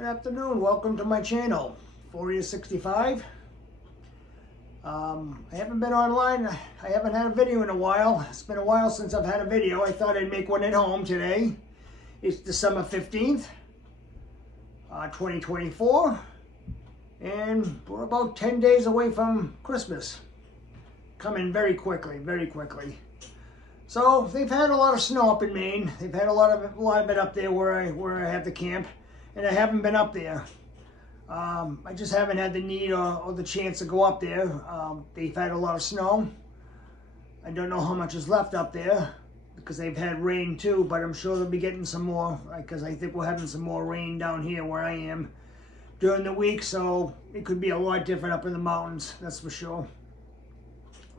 Good afternoon, welcome to my channel, Fourier65. I haven't been online, I haven't had a video in a while. It's been a while since I've had a video. I thought I'd make one at home today. It's December 15th, 2024. And we're about 10 days away from Christmas. Coming very quickly, very quickly. So they've had a lot of snow up in Maine. They've had a lot of it up there where I have the camp. And I haven't been up there. I just haven't had the need or the chance to go up there. They've had a lot of snow. I don't know how much is left up there because they've had rain too, but I'm sure they'll be getting some more because I think we're having some more rain down here where I am during the week, so it could be a lot different up in the mountains, that's for sure.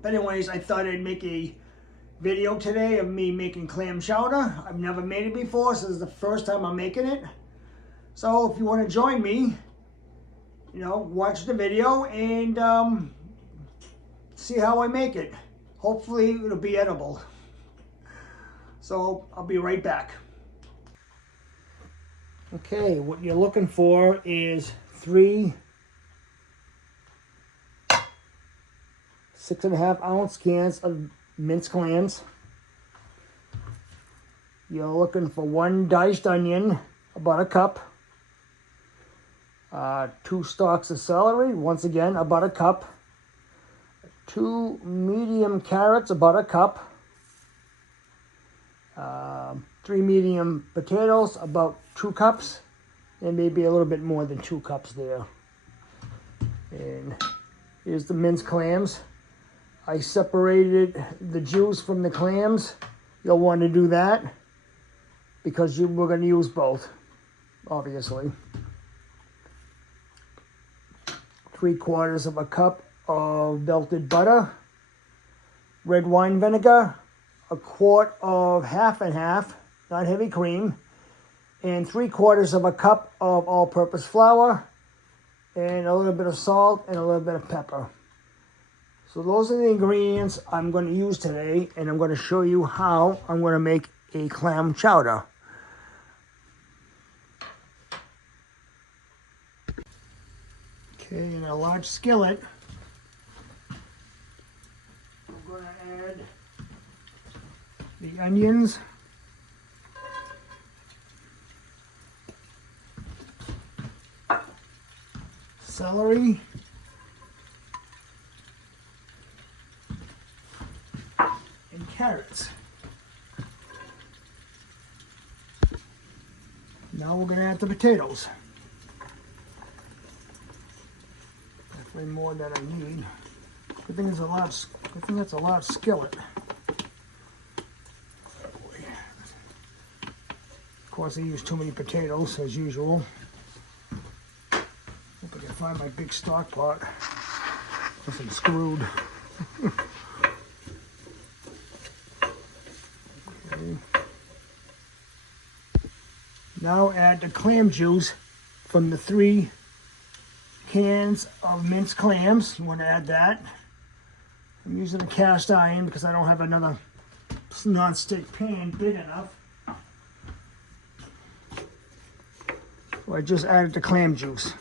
But anyways, I thought I'd make a video today of me making clam chowder. I've never made it before, so this is the first time I'm making it. So if you want to join me, watch the video and see how I make it. Hopefully it'll be edible. So I'll be right back. Okay, what you're looking for is 3 6.5 ounce cans of minced clams. You're looking for 1 diced onion, about a cup. 2 stalks of celery, once again, about a cup. 2 medium carrots, about a cup. 3 medium potatoes, about 2 cups. And maybe a little bit more than 2 cups there. And here's the minced clams. I separated the juice from the clams. You'll want to do that because we're going to use both, obviously. 3/4 of a cup of melted butter, red wine vinegar, a quart of half and half, not heavy cream, and 3/4 of a cup of all-purpose flour, and a little bit of salt and a little bit of pepper. So those are the ingredients I'm going to use today, and I'm going to show you how I'm going to make a clam chowder. Okay, in a large skillet, I'm going to add the onions, celery, and carrots. Now we're going to add the potatoes. Definitely more than I need. Good thing that's a large skillet. Of course, I use too many potatoes as usual. Hope I can find my big stock pot. Guess I'm screwed. Okay. Now add the clam juice from the 3 cans of minced clams. You want to add that. I'm using a cast iron because I don't have another non-stick pan big enough. So I just added the clam juice.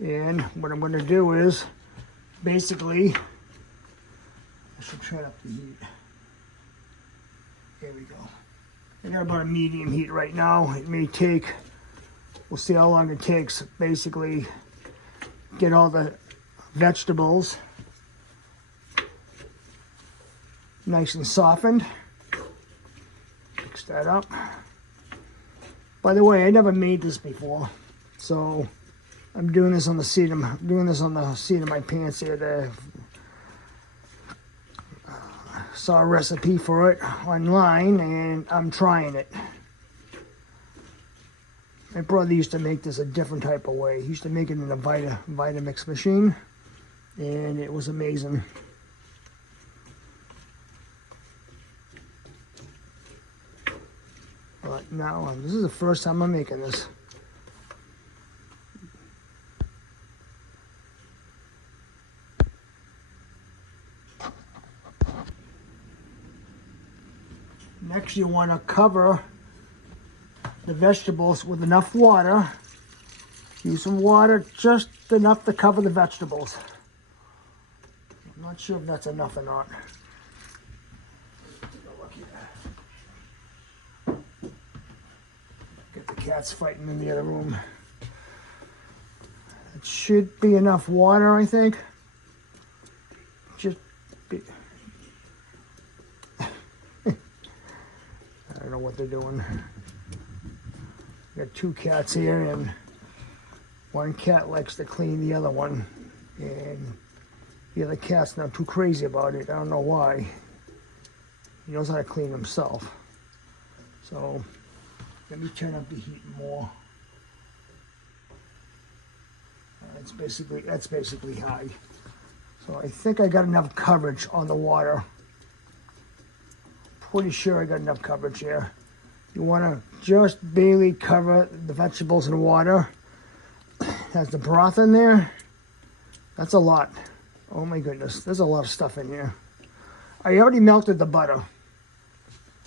And what I'm going to do is, basically, I should turn up the heat. There we go. I got about a medium heat right now. It may take, we'll see how long it takes. Basically, get all the vegetables nice and softened. Mix that up. By the way, I never made this before, so I'm doing this on the seat of my pants here. Saw a recipe for it online and I'm trying it. My brother used to make this a different type of way. He used to make it in a Vitamix machine and it was amazing. But now, this is the first time I'm making this. Next, you want to cover the vegetables with enough water. Use some water, just enough to cover the vegetables. I'm not sure if that's enough or not. Take a look here. Get the cats fighting in the other room. It should be enough water, I think. Just be... I don't know what they're doing. Got two cats here, and one cat likes to clean the other one, and the other cat's not too crazy about it. I don't know why. He knows how to clean himself. So let me turn up the heat more. That's basically high. So I think I got enough coverage on the water. Pretty sure I got enough coverage here. You want to just barely cover the vegetables in water. Has the broth in there. That's a lot. Oh my goodness, there's a lot of stuff in here. I already melted the butter.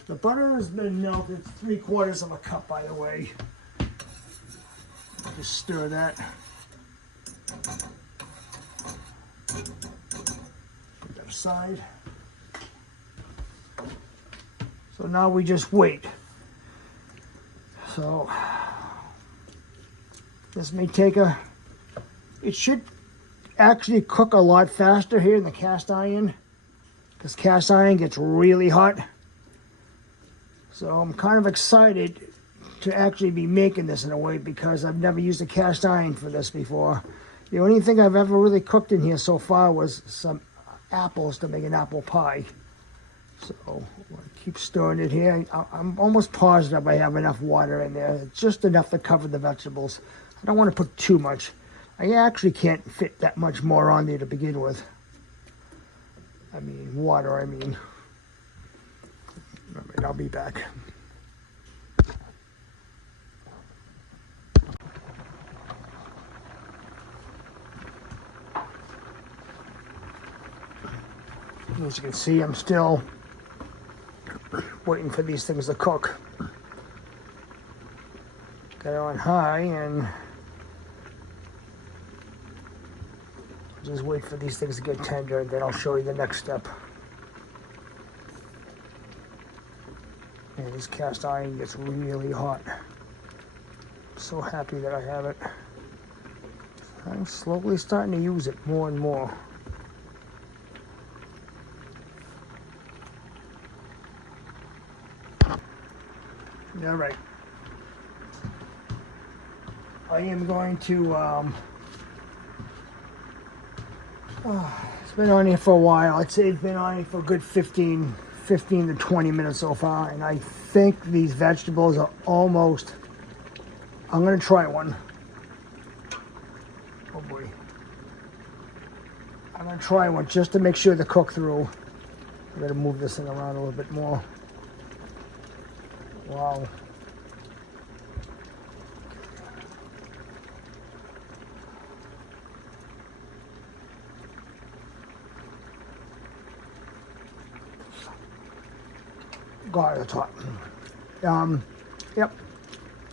The butter has been melted. It's 3/4 of a cup, by the way. Just stir that. Put that aside. So now we just wait. So this may take it should actually cook a lot faster here in the cast iron, because cast iron gets really hot. So I'm kind of excited to actually be making this in a way, because I've never used a cast iron for this before. The only thing I've ever really cooked in here so far was some apples to make an apple pie. So I'll keep stirring it here. I'm almost positive I have enough water in there. It's just enough to cover the vegetables. I don't want to put too much. I actually can't fit that much more on there to begin with. I mean, water, I mean. All right, I'll be back. As you can see, I'm still waiting for these things to cook. Got it on high, and just wait for these things to get tender, and then I'll show you the next step. And this cast iron gets really hot. I'm so happy that I have it. I'm slowly starting to use it more and more. All right. I am going to, it's been on here for a while. I'd say it's been on here for a good 15 to 20 minutes so far. And I think these vegetables are almost, I'm going to try one. Oh boy. I'm going to try one just to make sure they cook through. I'm going to move this thing around a little bit more. Wow. God, it's hot. Yep.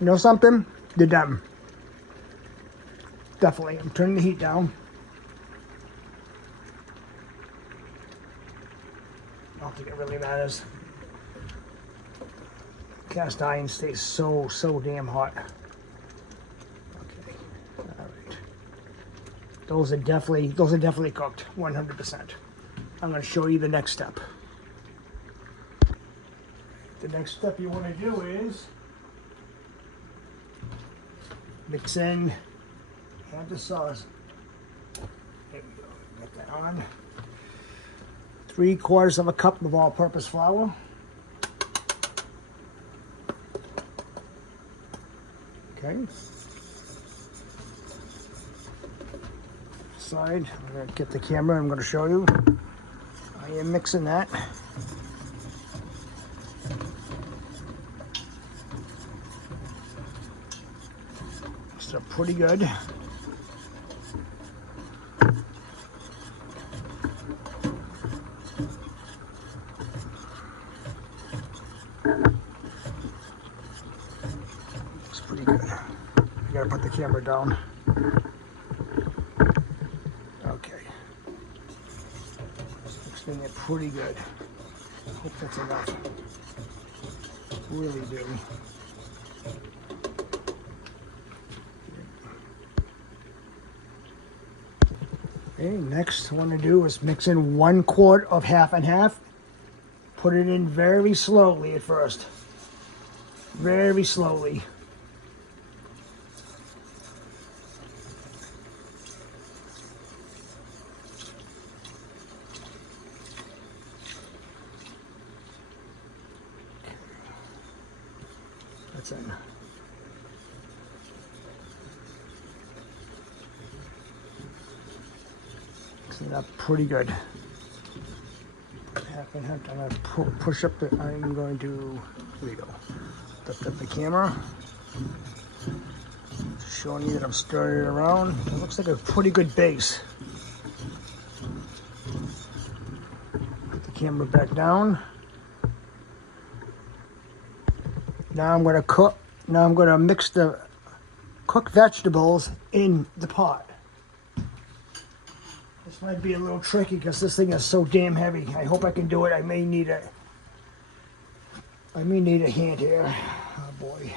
You know something? They're done. Definitely. I'm turning the heat down. I don't think it really matters. Cast iron stays so damn hot. Okay. All right. Those are definitely cooked 100%. I'm going to show you the next step. The next step you want to do is mix in, add the sauce. There we go. Get that on. 3/4 of a cup of all-purpose flour. Okay. Side. I'm going to get the camera. I'm going to show you. I am mixing that. So pretty good. camera down. Okay. Mixing it pretty good. Hope that's enough. Really do. Okay, next I want to do is mix in 1 quart of half and half. Put it in very slowly at first. Very slowly. That's in. Mix it up pretty good. Half and half. I'm going to push up the. I'm going to. Here we go. Lift up the camera. Just showing you that I'm stirring it around. It looks like a pretty good base. Put the camera back down. Now I'm going to cook. Now I'm going to mix the cooked vegetables in the pot. This might be a little tricky because this thing is so damn heavy. I hope I can do it. I may need a hand here. Oh boy.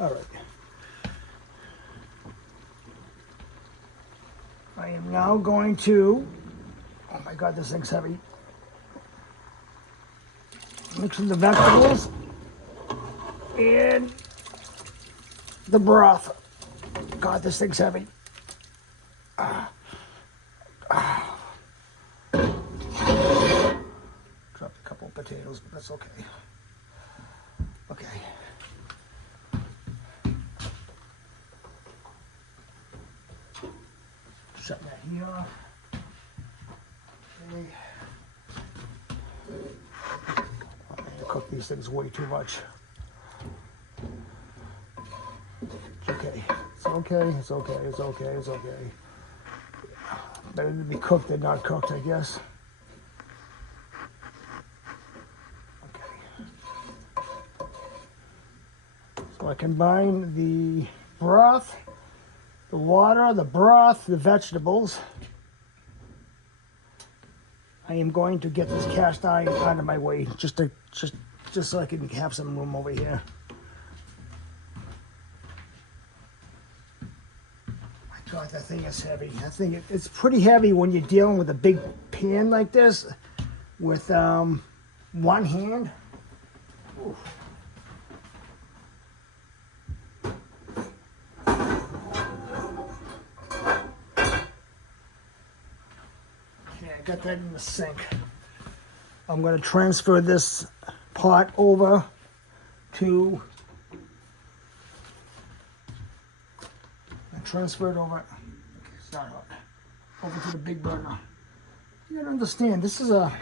All right. I am now going to, oh my God, this thing's heavy. Mixing the vegetables and the broth. God, this thing's heavy. Dropped a couple of potatoes, but that's okay. Okay. Shut that here off. Okay. I'm gonna cook these things way too much. It's okay. It's okay. It's okay. It's okay. It's okay. Better to be cooked than not cooked, I guess. Okay. So I combine the broth, the water, the broth, the vegetables. I am going to get this cast iron out of my way, just so I can have some room over here. God, that thing is heavy. I think it's pretty heavy when you're dealing with a big pan like this with one hand. Oof. Okay, I got that in the sink. I'm going to transfer this pot over to transfer it over. Okay, it's not hot. Over to the big burner. You gotta understand, this is a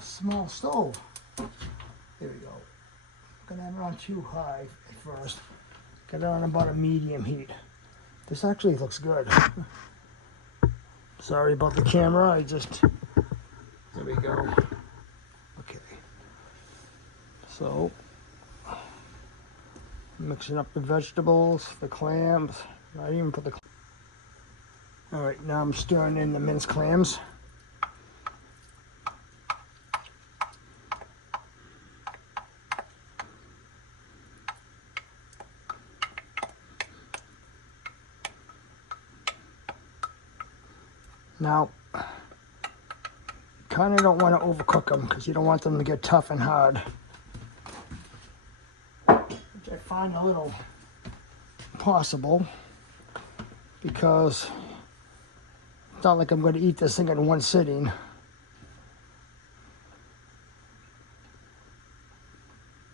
small stove. There we go. Gonna have it on too high at first. Got it on about a medium heat. This actually looks good. Sorry about the camera. There we go. Okay. So. Mixing up the vegetables, the clams. I didn't even put the. All right, now I'm stirring in the minced clams. Now, kind of don't want to overcook them because you don't want them to get tough and hard. I find a little possible because it's not like I'm going to eat this thing in one sitting.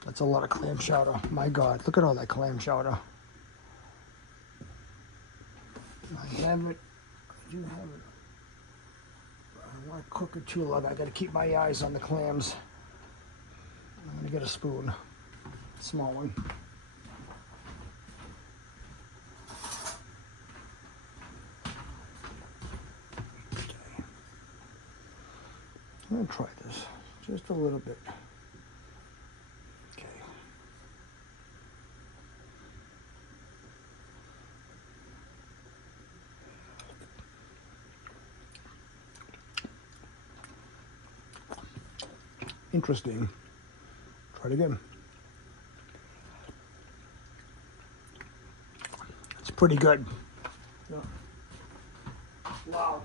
That's a lot of clam chowder. My God, look at all that clam chowder. I have it. I do have it. I don't want to cook it too long. I got to keep my eyes on the clams. I'm going to get a spoon, small one. I'm going to try this just a little bit. Okay. interesting. Try it again. It's pretty good. Yeah. Wow.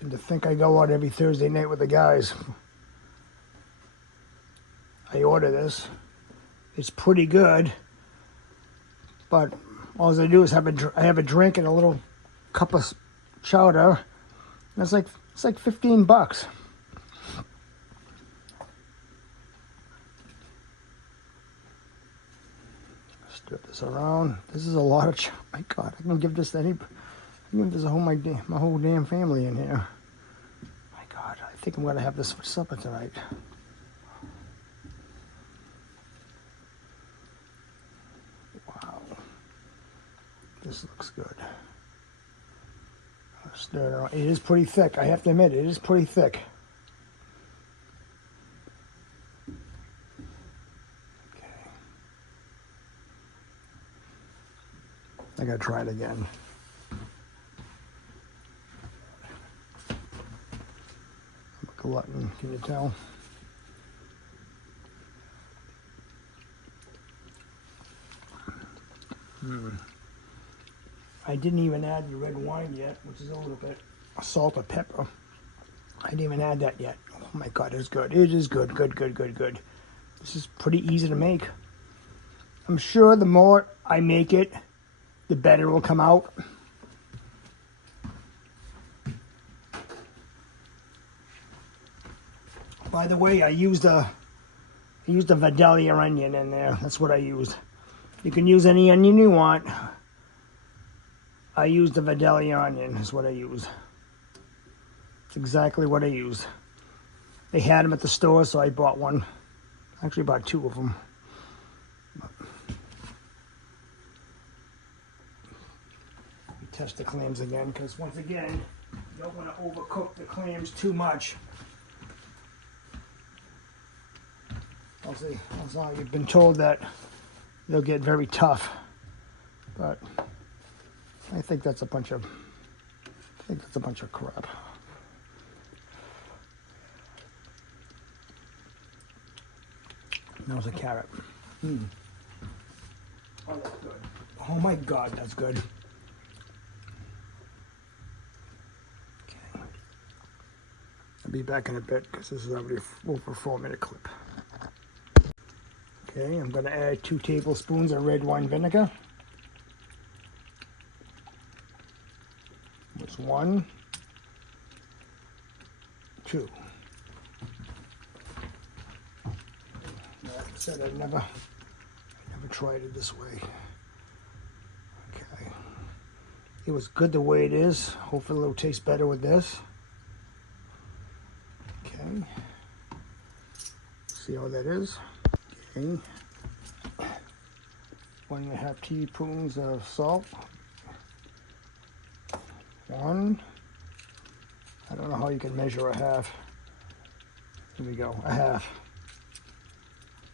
And to think I go out every Thursday night with the guys. I order this. It's pretty good, but all I do is I have a drink and a little cup of chowder. And it's like $15. Stir this around. This is a lot of my God, I can give this to anybody. I can give this my whole damn family in here. My God, I think I'm gonna have this for supper tonight. Wow. This looks good. Stir it around. It is pretty thick. I have to admit, it is pretty thick. Okay. I gotta try it again. I'm a glutton, can you tell? I didn't even add the red wine yet, which is a little bit salt or pepper. I didn't even add that yet. Oh my God, it's good. It is good, good. This is pretty easy to make. I'm sure the more I make it, the better it will come out. By the way, I used a Vidalia onion in there. That's what I used. You can use any onion you want. I used the Vidalia onion, is what I use. It's exactly what I use. They had them at the store, so I bought one. Actually bought two of them. Test the clams again, because once again, you don't want to overcook the clams too much. Also, you've been told that they'll get very tough, but I think that's a bunch of crap. That was a carrot. Oh, that's good. Oh my God, that's good. Okay. I'll be back in a bit because this is already over a 4-minute clip. Okay, I'm going to add 2 tablespoons of red wine vinegar. That's 1, 2. Like I said, I never tried it this way. Okay. It was good the way it is. Hopefully it'll taste better with this. Okay. See how that is? Okay. 1.5 teaspoons of salt. 1. I don't know how you can measure a half. Here we go, a half.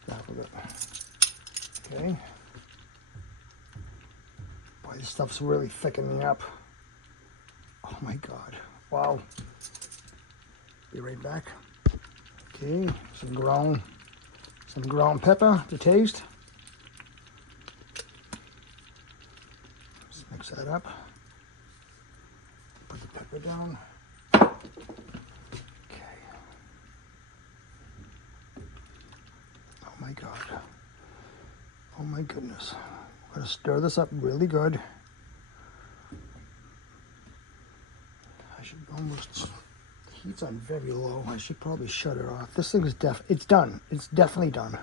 Half of it. Okay. Boy, this stuff's really thickening up. Oh my God. Wow. Be right back. Okay, some ground pepper to taste. Let's mix that up. Put the pepper down. Okay. Oh my God. Oh my goodness. I'm gonna stir this up really good. I should almost, the heat's on very low. I should probably shut it off. This thing is it's done. It's definitely done.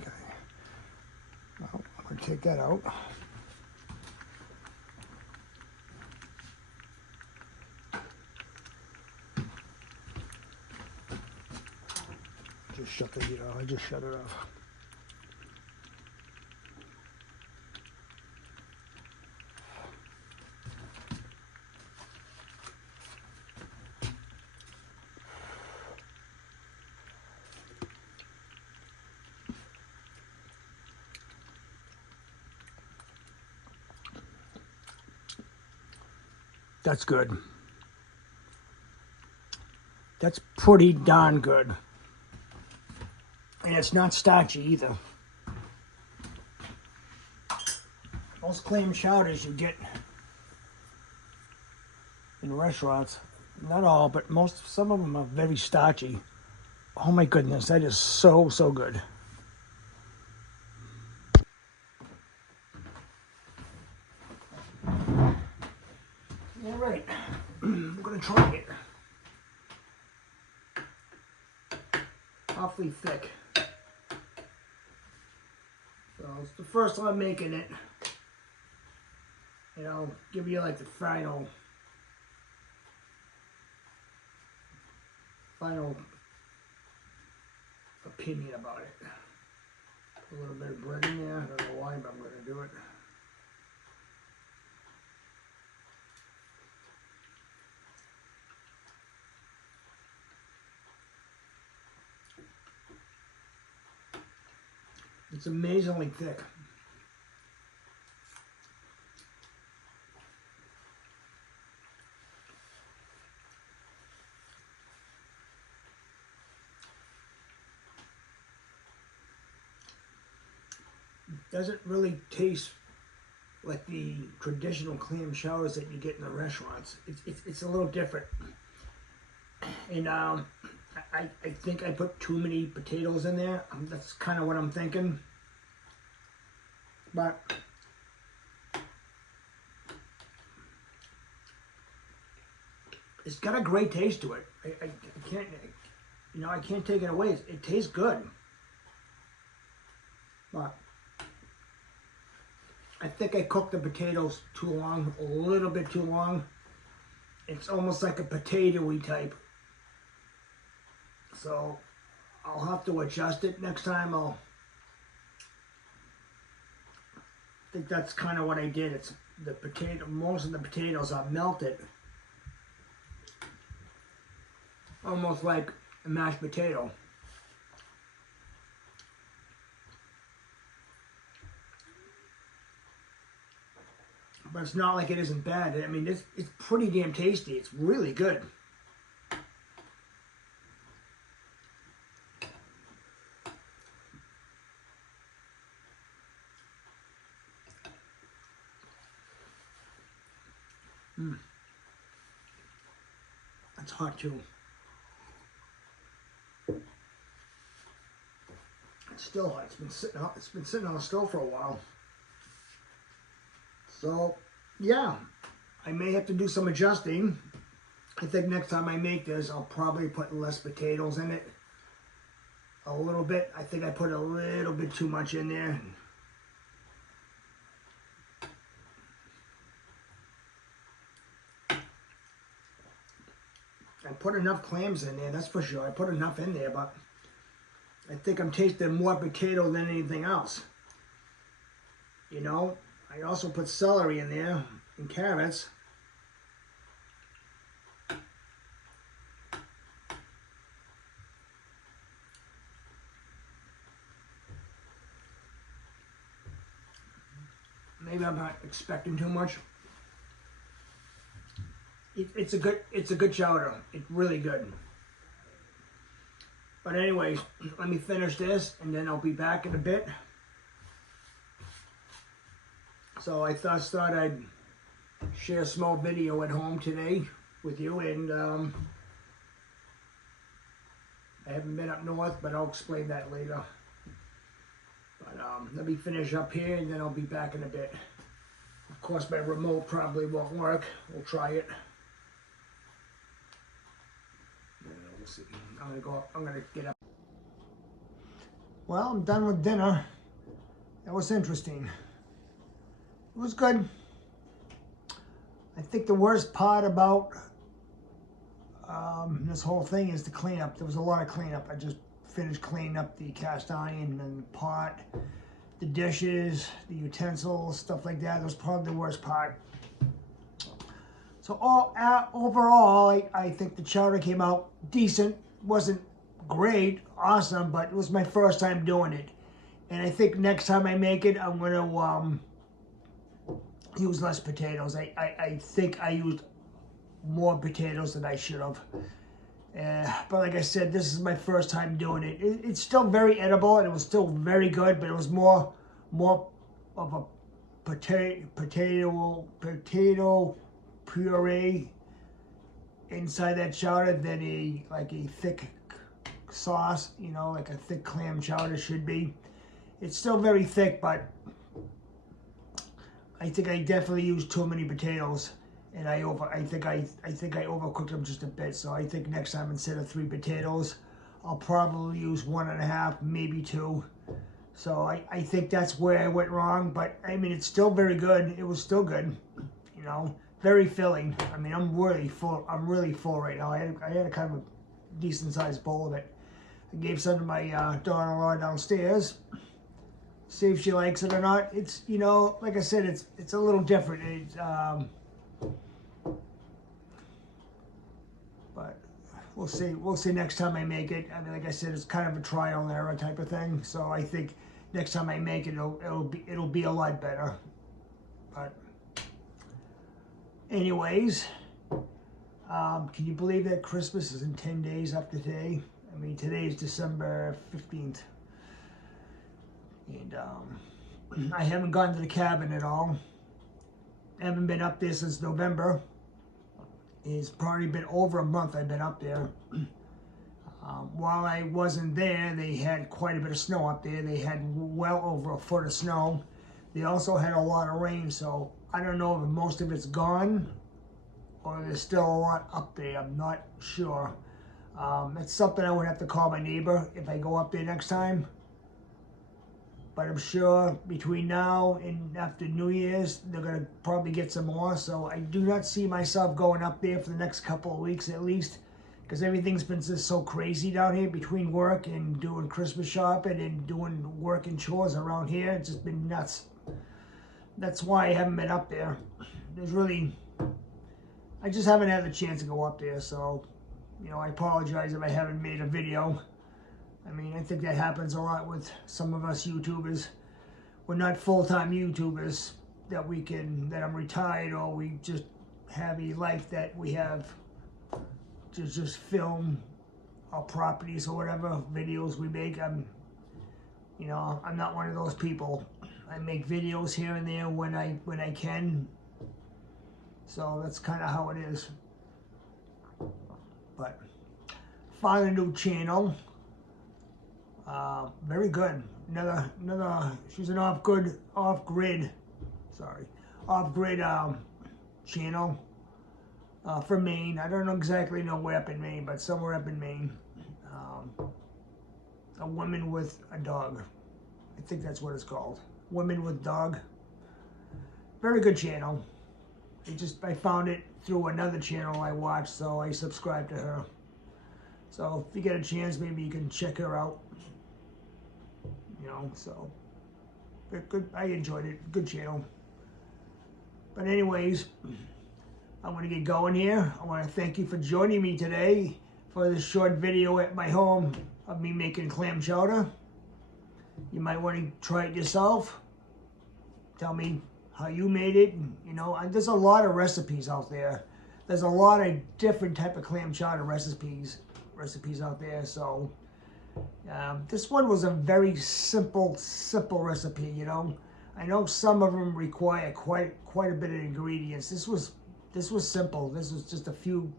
Okay. Well, I'm going to take that out. Just shut the heat off. I just shut it off. That's good. That's pretty darn good. And it's not starchy either. Most clam chowders you get in restaurants, not all, but some of them are very starchy. Oh my goodness, that is so, so good. All right, I'm gonna try it. Awfully thick. So it's the first time making it. And I'll give you like the final opinion about it. Put a little bit of bread in there. I don't know why, but I'm going to do it. It's amazingly thick. Doesn't really taste like the traditional clam chowders that you get in the restaurants. It's a little different. And I think I put too many potatoes in there. That's kind of what I'm thinking. But it's got a great taste to it. I can't, I can't take it away. It tastes good. But I think I cooked the potatoes too long, a little bit too long. It's almost like a potato-y type. So I'll have to adjust it next time. I think that's kind of what I did. It's the potato, most of the potatoes are melted. Almost like a mashed potato. But it's not like it isn't bad. I mean, it's pretty damn tasty. It's really good. It's hot too. It's still hot. It's been sitting on the stove for a while. So, yeah, I may have to do some adjusting. I think next time I make this, I'll probably put less potatoes in it. A little bit. I think I put a little bit too much in there. I put enough clams in there, that's for sure. I put enough in there, but I think I'm tasting more potato than anything else. You know? I also put celery in there and carrots. Maybe I'm not expecting too much. It's a good chowder. It's really good. But anyways, let me finish this and then I'll be back in a bit. So I thought I'd share a small video at home today with you, and I haven't been up north, but I'll explain that later. But let me finish up here and then I'll be back in a bit. Of course, my remote probably won't work. We'll try it. We'll see. I'm gonna get up. Well, I'm done with dinner. That was interesting. It was good. I think the worst part about this whole thing is the cleanup. There was a lot of cleanup. I just finished cleaning up the cast iron and the pot, the dishes, the utensils, stuff like that. That was probably the worst part. So overall, I think the chowder came out decent. Wasn't great, awesome, but it was my first time doing it. And I think next time I make it, I'm going to use less potatoes. I think I used more potatoes than I should have. But like I said, this is my first time doing it. It's still very edible, and it was still very good, but it was more of a potato puree inside that chowder than a thick sauce, you know, like a thick clam chowder should be. It's still very thick, but I think I definitely used too many potatoes, and I think I overcooked them just a bit. So I think next time, instead of 3 potatoes, I'll probably use 1.5, maybe 2. So I think that's where I went wrong, but I mean, it's still very good. It was still good, you know, very filling. I mean, I'm really full right now. I had a kind of a decent sized bowl of it. I gave some to my daughter-in-law downstairs. See if she likes it or not. It's, you know, like I said, it's a little different. It's, but we'll see. We'll see next time I make it. I mean, like I said, it's kind of a trial and error type of thing. So I think next time I make it, it'll be a lot better. But anyways, can you believe that Christmas is in 10 days after today? I mean, today is December 15th. And I haven't gone to the cabin at all. I haven't been up there since November. It's probably been over a month I've been up there. While I wasn't there, they had quite a bit of snow up there. They had well over 1 foot of snow. They also had a lot of rain, so I don't know if most of it's gone or there's still a lot up there. I'm not sure. It's something I would have to call my neighbor if I go up there next time. But I'm sure between now and after New Year's, they're going to probably get some more. So I do not see myself going up there for the next couple of weeks at least, because everything's been just so crazy down here between work and doing Christmas shopping and doing work and chores around here. It's just been nuts. That's why I haven't been up there. I just haven't had the chance to go up there. So, you know, I apologize if I haven't made a video. I mean, I think that happens a lot with some of us YouTubers. We're not full-time YouTubers that I'm retired, or we just have a life that we have to just film our properties or whatever videos we make. I'm not one of those people. I make videos here and there when I can. So that's kind of how it is. But found a new channel. Very good. Another. She's an off-grid channel from Maine. I don't exactly know where up in Maine, but somewhere up in Maine. A woman with a dog. I think that's what it's called. Women with dog. Very good channel. I found it through another channel I watched, so I subscribed to her. So if you get a chance, maybe you can check her out. You know, so good. I enjoyed it. Good channel. But anyways, I'm going to get going here. I want to thank you for joining me today for this short video at my home of me making clam chowder. You might want to try it yourself. Tell me how you made it. You know, there's a lot of recipes out there. There's a lot of different type of clam chowder recipes out there. So this one was a very simple recipe. You know, I know some of them require quite a bit of ingredients. This was simple. This was just a few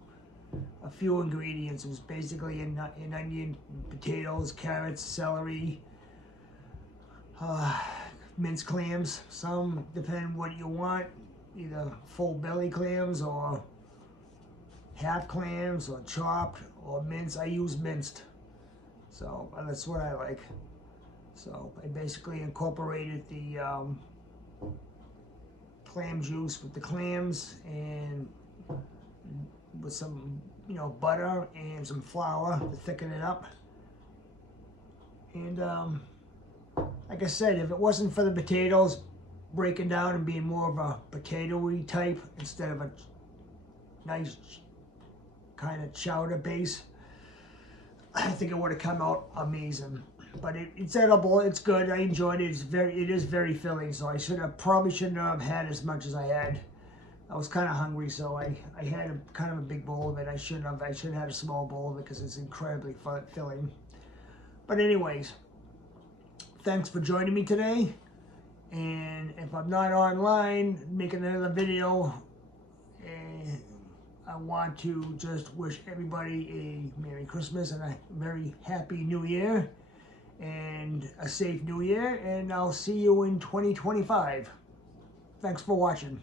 ingredients. It was basically an onion, potatoes, carrots, celery, minced clams. Some depend what you want, either full belly clams or half clams or chopped or minced. I use minced, so that's what I like. So I basically incorporated the clam juice with the clams and with some, you know, butter and some flour to thicken it up. And like I said, if it wasn't for the potatoes breaking down and being more of a potato-y type instead of a nice kind of chowder base, I think it would have come out amazing. But it's edible. It's good. I enjoyed it. It is very filling. So I probably shouldn't have had as much as I had. I was kind of hungry, so I had kind of a big bowl of it. I should have had a small bowl of it because it's incredibly filling. But anyways, thanks for joining me today. And if I'm not online making another video, I want to just wish everybody a Merry Christmas and a very Happy New Year and a safe New Year. And I'll see you in 2025. Thanks for watching.